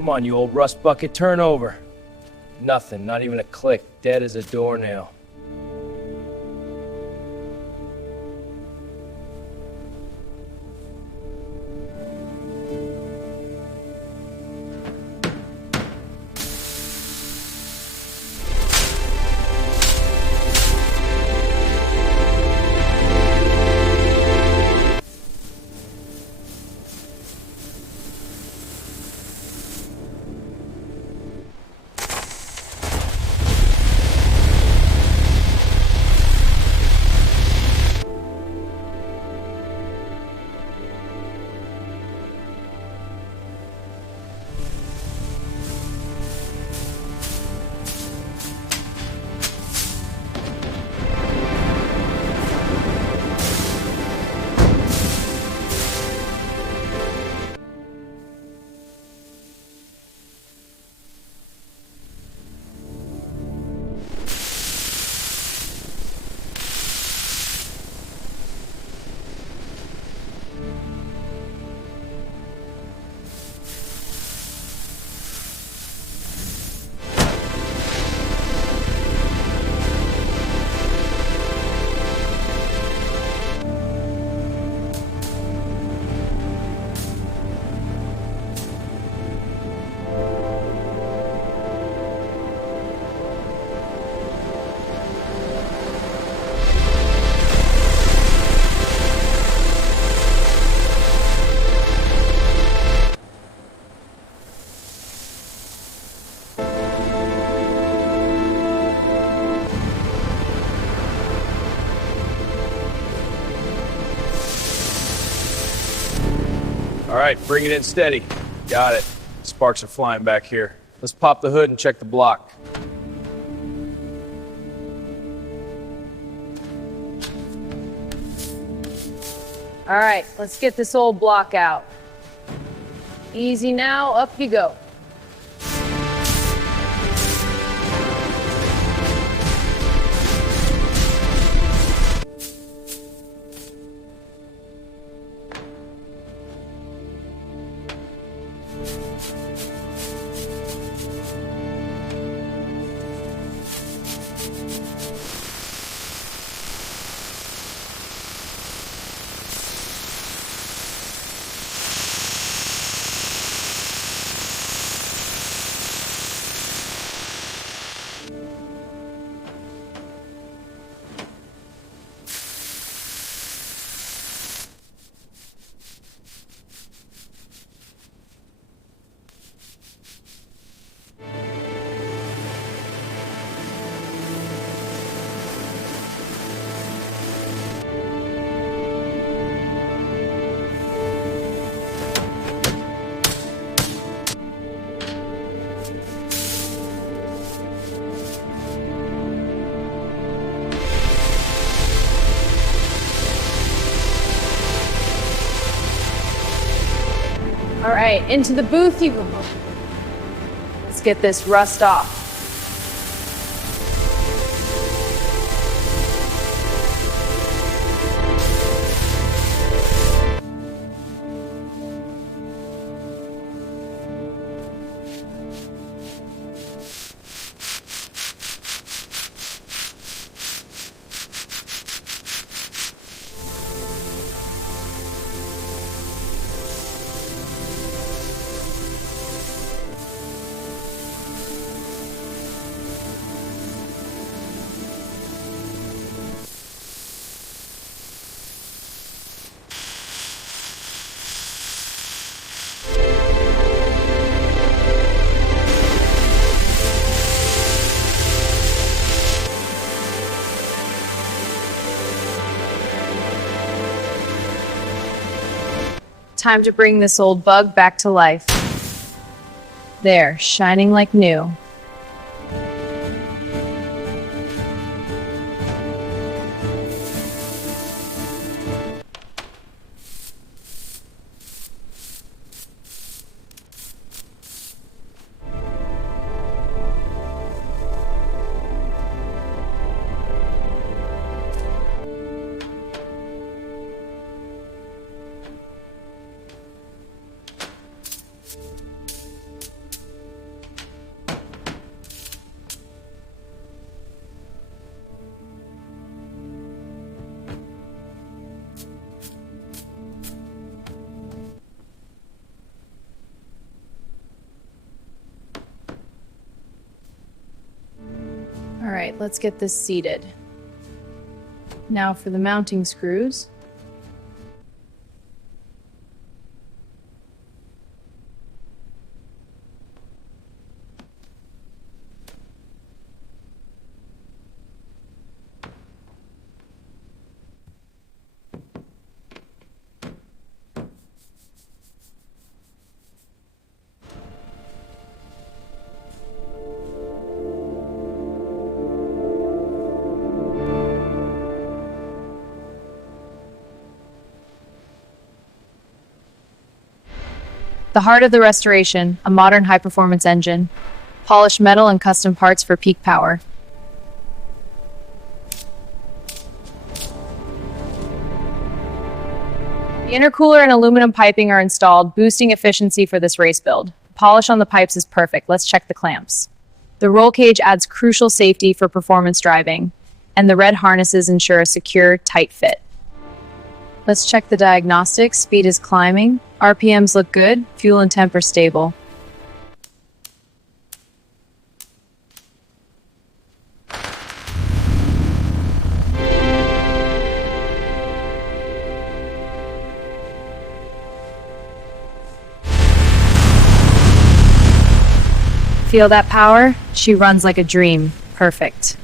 Come on, you old rust bucket, turn over. Nothing, not even a click, dead as a doornail. All right, bring it in steady. Got it. Sparks are flying back here. Let's pop the hood and check the block. All right, let's get this old block out. Easy now, up you go. All right, into the booth you go. Let's get this rust off. Time to bring this old bug back to life. There, shining like new. let's get this seated. Now for the mounting screws. The heart of the restoration, a modern high-performance engine, polished metal and custom parts for peak power. The intercooler and aluminum piping are installed, boosting efficiency for this race build. The polish on the pipes is perfect. Let's check the clamps. The roll cage adds crucial safety for performance driving, and the red harnesses ensure a secure, tight fit. Let's check the diagnostics. Speed is climbing. RPMs look good. Fuel and temp are stable. Feel that power? She runs like a dream. Perfect.